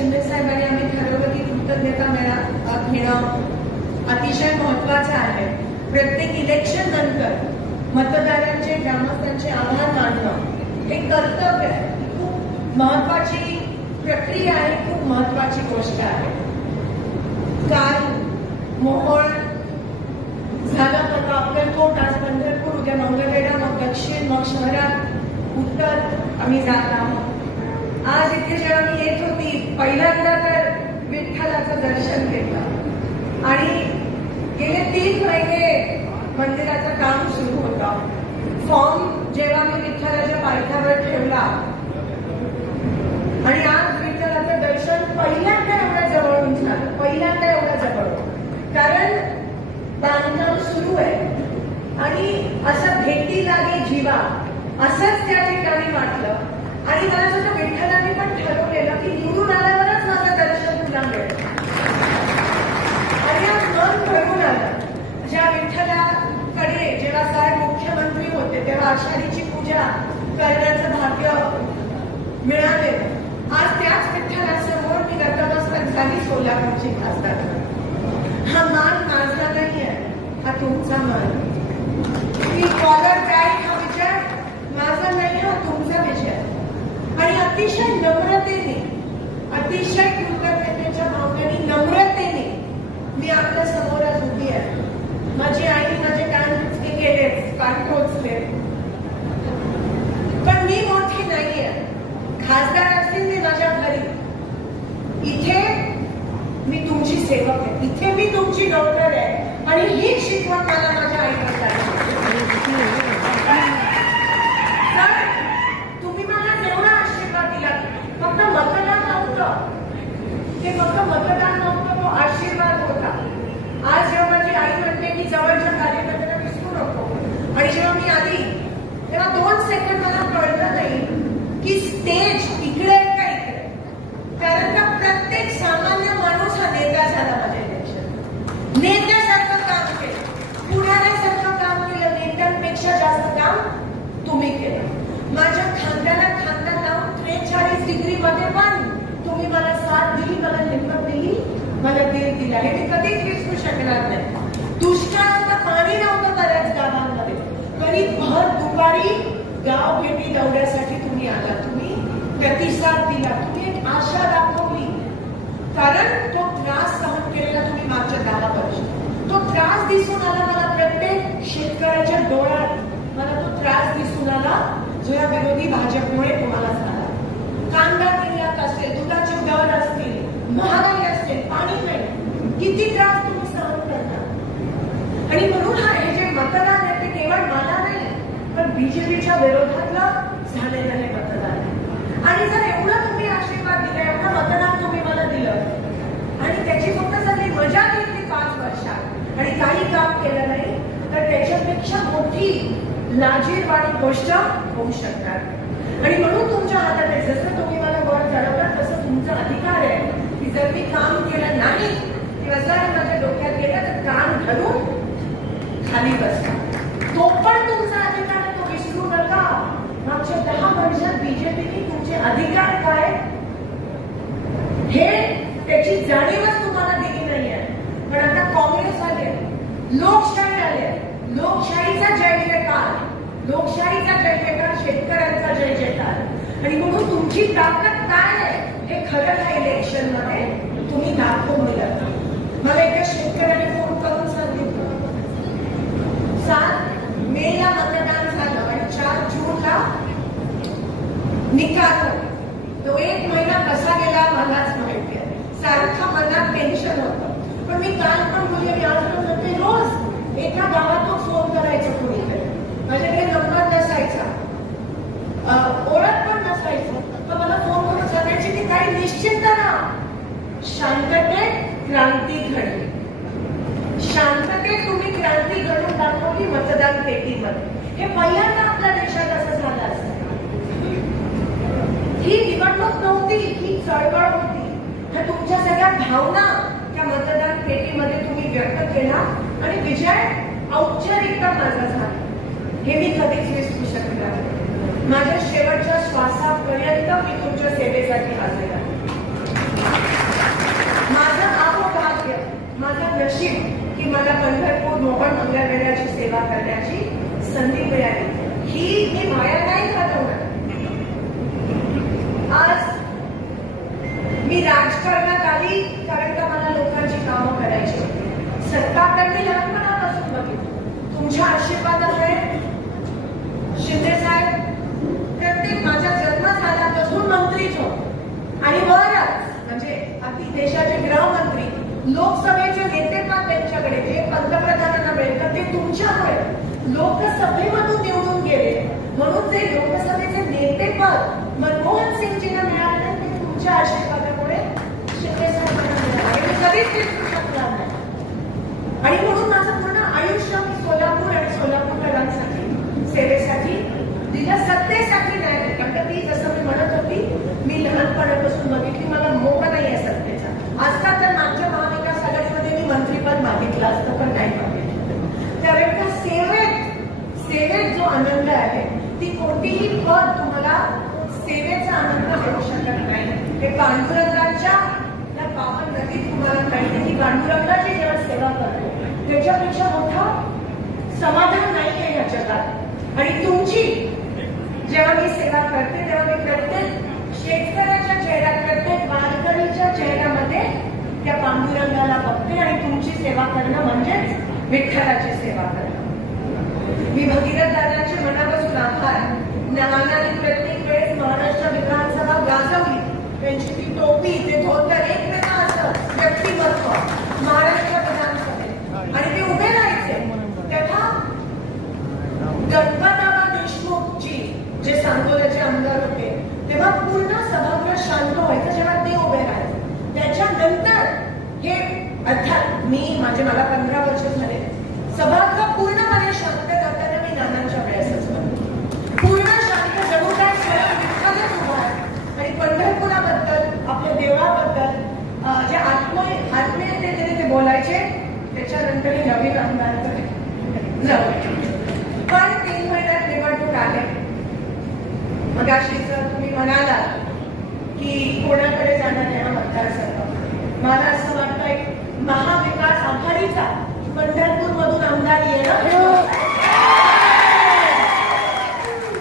शिंदे साहेबांनी आम्ही ठरवलं की कृतज्ञता मेळा घेणं अतिशय महत्वाचं आहे. प्रत्येक इलेक्शन नंतर मतदारांचे ग्रामस्थांचे आभार मानणं हे कर्तव्य आहे. खूप महत्वाची प्रक्रिया आहे खूप महत्वाची गोष्ट आहे. काल मोहोळ झालं मग अक्कलकोट आज पंढरपूर उद्या मंगळवेढा मग दक्षिण मग शहरात उत्तर आम्ही जात आहोत. आज इथे जेव्हा मी येत होती पहिल्यांदा तर विठ्ठलाचं दर्शन घेतलं. आणि गेले तीन महिने मंदिराचं काम सुरू होतं. फॉर्म जेव्हा मी विठ्ठलाच्या पायथ्यावर ठेवला आणि आज विठ्ठलाचं दर्शन पहिल्यांदा एवढ्या जवळून झालं. पहिल्यांदा एवढ्या जवळ कारण बांधकाम सुरू आहे. आणि असं भेटी लागे जीवा असंच त्या ठिकाणी वाटलं. आणि मला असं विठ्ठलाने पण ठरवलेलं की निवडून आल्यावरच माझं दर्शन तुला मिळेल आणि आज मन भरून आलं ज्या विठ्ठलाकडे जेव्हा साहेब मुख्यमंत्री होते तेव्हा आषाढीची पूजा करण्याचं भाग्य मिळाले. आज त्याच विठ्ठलासमोर मी नतमस्तक झाली सोलापूरची खासदार हा मान माझा नाही आहे हा तुमचा मान. मी कॉलर बॅग हा विचार माझा नाही हा तुमचा विचार. आणि अतिशय नम्रतेने अतिशय कृतज्ञतेच्या भावनेने नम्रतेने मी आपल्यासमोर आज उभी आहे. माझी आई माझे कान टोचके केलेच कान टोचले मी मोठी नाहीये. खासदार असतील मी माझ्या घरी. इथे मी तुमची सेवक आहे. इथे मी तुमची डॉक्टर आहे. आणि ही शिकवण मला माझ्या आई तुम्ही मला जेवढा आशीर्वाद दिला फक्त मतदान नव्हतं. ते फक्त मतदान नव्हतं तो आशीर्वाद होता. आज जेव्हा माझी आई म्हणते की जवळच्या कार्यकर्त्यांना विसरू नको. आणि जेव्हा मी आली तेव्हा दोन सेकंद की स्टेज इकडे का इकडे? कारण का प्रत्येक सामान्य माणूस हा नेता झाला माझ्या इलेक्शन नेत्यासारखं काम केलं. पुढाऱ्यासारखं काम केलं. नेत्यांपेक्षा जास्त काम तुम्ही केलं. माझ्या खांद्याला खांदा लावून त्रेचाळीस डिग्री मध्ये पण तुम्ही मला साथ दिली मला हिंमत दिली मला देव दिला. हे मी कधीच विसरू शकणार नाही. दुष्काळाचं पाणी नव्हतं बऱ्याच गावांमध्ये. तरी भर दुपारी गाव भेटी दौऱ्यासाठी तुम्ही आला. तुम्ही प्रतिसाद दिला. तुम्ही एक आशा दाखवली. कारण तो त्रास सहन केलेला तुम्ही मागच्या दहा वर्ष. तो त्रास दिसून आला मला प्रत्येक शेतकऱ्याच्या डोळ्यात. मला तो त्रास दिसून आला जो या विरोधी भाजपमुळे तुम्हाला झाला कांदा निर्यात असेल दुधाचे दर असतील महागाई असेल पाणी मिळेल किती त्रास तुम्ही सहन करता? आणि म्हणून हा हे जे मतदान आहे ते केवळ मला नाही पण बीजेपीच्या विरोधात झालेलं हे मतदान आहे आणि जर एवढं तुम्ही आशीर्वाद दिला एवढं मतदान तुम्ही मला दिलं आणि त्याची फक्त जर मी मजा घेतली पाच वर्षात आणि काही काम केलं नाही तर त्याच्यापेक्षा मोठी लाजीरवाणी गोष्ट होऊ शकणार. आणि म्हणून तुमच्या हातात आहे जसं तुम्ही मला वर चढवलं तसं तुमचा अधिकार आहे की जर मी काम केलं नाही किंवा जर माझ्या डोक्यात गेलं तर कान धरून खाली बसता तो पण तुमचा अधिकार आहे तो विसरू नका. मागच्या दहा वर्षात बीजेपीने तुमचे अधिकार काय? हे त्याची जाणीवच तुम्हाला दिली नाहीये. पण आता काँग्रेस आले. लोकशाही आले लोकशाहीचा जय जयकार लोकशाहीचा जय जयकार शेतकऱ्यांचा जय जयकार. आणि म्हणून तुमची ताकद काय आहे हे खरं या इलेक्शनमध्ये तुम्ही दाखवून दिलं. मला एका शेतकऱ्याने फोन करून सांगितलं. सात मे ला मतदान झालं आणि चार जूनला निकाल तो एक महिना कसा गेला मलाच माहिती आहे. सारखं मनात टेन्शन होतं. पण मी काल पण बोलले मी आज पण रोज एका लाटून नव्हती ही चळवळ होती. तर तुमच्या सगळ्या भावना त्या मतदान पेटीमध्ये तुम्ही व्यक्त केला आणि विजय औपचारिकता माझा झाला. हे मी कधीच विसरू शकत माझ्या शेवटच्या श्वासापर्यंत मी तुमच्या सेवेसाठी हजर आहे. माझं आवभाग्य माझं नशीब की मला पंढरपूर मोहन मंगळवेराची सेवा करण्याची संधी मिळाली. ही मी माया नाही घालवणार आज मी राजकारणात आली कारण का मला लोकांची कामं करायची होती. सत्ताकडे मी लहानपणापासून बघितली. तुमच्या आशीर्वादामुळे शिंदे साहेब प्रत्येक माझा जन्म झाल्यापासून मंत्रीच होते. आणि वरच म्हणजे अगदी देशाचे गृहमंत्री लोकसभेचे नेतेपद त्यांच्याकडे जे पंतप्रधानांना मिळतं ते तुमच्यामुळे लोकसभेमधून निवडून गेले. म्हणून ते लोकसभेचे नेतेपद मनमोहन सिंग तुमच्या आशीर्वादामुळे शिंदे आणि मी कधीच शकणार नाही. आणि म्हणून माझं पूर्ण आयुष्य मी सोलापूर आणि सोलापूरकरांसाठी सेवेसाठी सत्तेसाठी नाही कारण ती जसं मी म्हणत होती मी लहानपणापासून बघितली मला मोह नाही आहे सत्तेचा. आजकाल तर मागच्या महाविकास आघाडीमध्ये मी मंत्रीपद मागितलं असतं पण नाही मागितलं. सेवेत सेवेत जो आनंद आहे ती कोणतीही पद तुम्हाला सेवेचा आनंद घेऊ शकत नाही. हे पांडुरंगाच्या या पावन नदीत तुम्हाला कळते की पांडुरंगाची जेव्हा सेवा करतो त्याच्यापेक्षा मोठा समाधान नाही आहे या जगात. आणि तुमची जेव्हा मी सेवा करते तेव्हा मी प्रत्येक शेतकऱ्याच्या चेहऱ्यात प्रत्येक वारकरीच्या चेहऱ्यामध्ये त्या पांडुरंगाला बघते आणि तुमची सेवा करणं म्हणजेच विठ्ठलाची सेवा करणं. मी भगीरथ दादाचे मनापासून आभार. नानाने प्रत्येक महाराष्ट्र विधानसभा गाजवली. त्यांची ती टोपी ते धोतर एक असं व्यक्तिमत्व. महाराष्ट्र विधानसभेत. आणि ते उभे राहायचे. तेव्हा गणपतराव देशमुखजी जे सांगोल्याचे आमदार होते तेव्हा पूर्ण सभागृह शांत व्हायचं जेव्हा ते उभे राहायचे. त्याच्यानंतर हे अर्थात मी माझे मला पंधरा वर्ष झाले सभागृह पूर्ण शांत करताना मी नानांच्या वेळेसच बघितलं. पूर्ण शांत जणू काय स्वयं विठ्ठलच उभा आहे आणि पंढरपुराबद्दल आपल्या देवळाबद्दल अं, जे आत्मय आत्मीयतेने ते बोलायचे त्याच्यानंतर हे नवीन आमदार पण तीन महिन्यात निवडणूक आले. मग अशीच तुम्ही म्हणाला की कोणाकडे जाणार आहे हा मतदारसंघ? मला असं वाटतंय महाविकास आघाडीचा पंढरपूर मधून आमदार येणं हो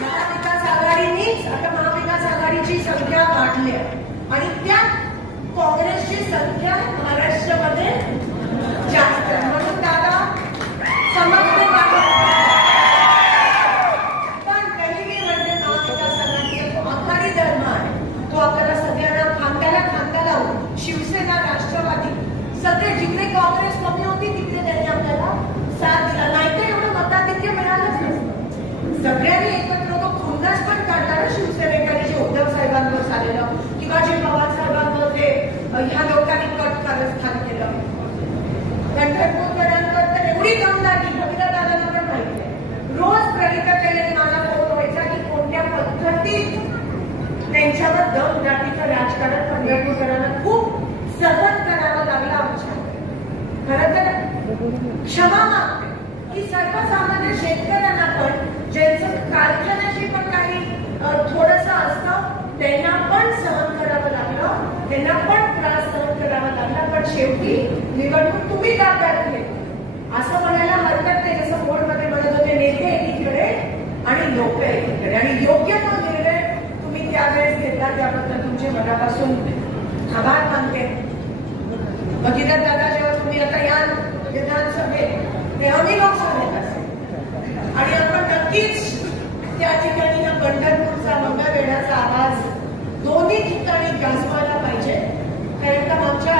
महाविकास आघाडीनीच आता महाविकास आघाडीची संख्या वाढली आहे आणि त्यात काँग्रेसची संख्या महाराष्ट्रामध्ये जास्त आहे म्हणून दादा समजते दादा पण तरी मी म्हणते महाविकास आघाडीचा तो आघाडी धर्म आहे तो आपल्याला सगळ्यांना खांद्याला खांदा लावून शिवसेना राष्ट्रवादी सगळे जिकडे काँग्रेस कमी होती तिकडे त्यांनी आपल्याला साथ दिला नाहीतर एवढं मताधिक्य मिळालंच नसतं सगळ्यांनी एकत्र तो खुन्नास पण काढला ना शिवसेनेकडे जे उद्धव साहेबांवर झालेलं किंवा जे पवार साहेबांवर जे अ, ह्या लोकांनी कट कारस्थान केलं पंढरपूरकरांवर तर एवढी दमदाटी कवितादारांना पण माहिती आहे रोज प्रगीता केलेली मला फोन व्हायचा की कोणत्या पद्धतीत त्यांच्यावर दमदाटीचं राजकारण पंढरपूरकरांना खूप सहन करावं लागलं आमच्या खरं तर क्षमा मागते की सर्वसामान्य शेतकऱ्यांना पण ज्यांचं कारखान्याशी पण काही थोडस असतं त्यांना पण सहन करावं लागलं त्यांना पण त्रास सहन करावा लागला पण शेवटी निवडणूक तुम्ही ताब्यात घेतली. असं म्हणायला हरकत नाही जसं कोर्टमध्ये म्हणत होते नेते एकीकडे आणि लोक एकीकडे. आणि योग्य तो निर्णय तुम्ही त्यावेळेस घेतला त्याबद्दल तुमचे मनापासून आभार मानते. भगीरथ दादा जेव्हा तुम्ही आता या विधानसभेत ते मी लोकसभेत असेल आणि आपण नक्कीच त्या ठिकाणी ना पंढरपूरचा मंगळवेढाचा आवाज दोन्ही ठिकाणी गाजवा पाहिजे कारण का मागच्या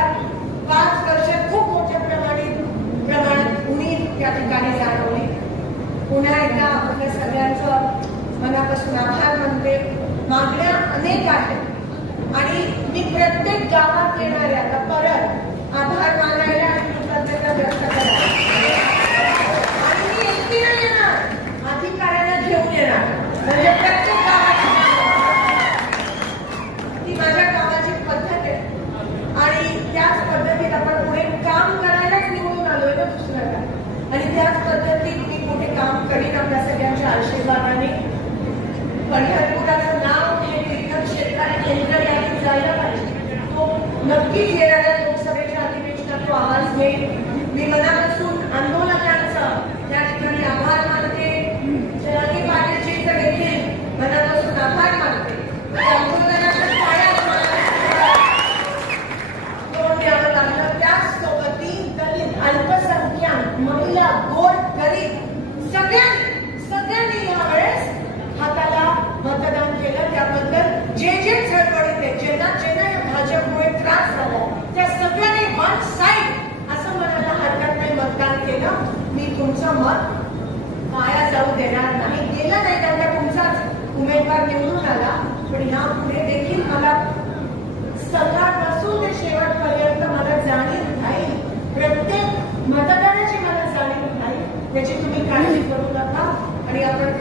पाच वर्षात खूप मोठ्या प्रमाणात प्रमाणात उणी त्या ठिकाणी जाणवली पुन्हा एकदा आपल्या सगळ्यांचं मनापासून आभार मानते. मागण्या अनेक आहेत. आणि मी प्रत्येक गावात येणाऱ्या आता परत आभार मानायला आणि कृतज्ञता व्यक्त करायला आणि मी एकटीला येणार. अधिकाऱ्यांना घेऊन येणार. म्हणजे प्रत्येक गावाची ती माझ्या कामाची पद्धत आहे आणि त्याच पद्धतीत आपण पुढे काम करायलाच निवडून आलोय ना दुसरं काय आणि त्याच पद्धतीत मी पुढे काम करीन आपल्या सगळ्यांच्या पंढरपुराचं नाव हे तीर्थक्षेत्राने केंद्र यात जायला पाहिजे. तो नक्कीच घेऊन आला पण यापुढे देखील मला सकाळपासून ते शेवटपर्यंत मला जाणीव नाही. प्रत्येक मतदानाची मला जाणीव नाही त्याची तुम्ही काळजी करू नका. आणि आपण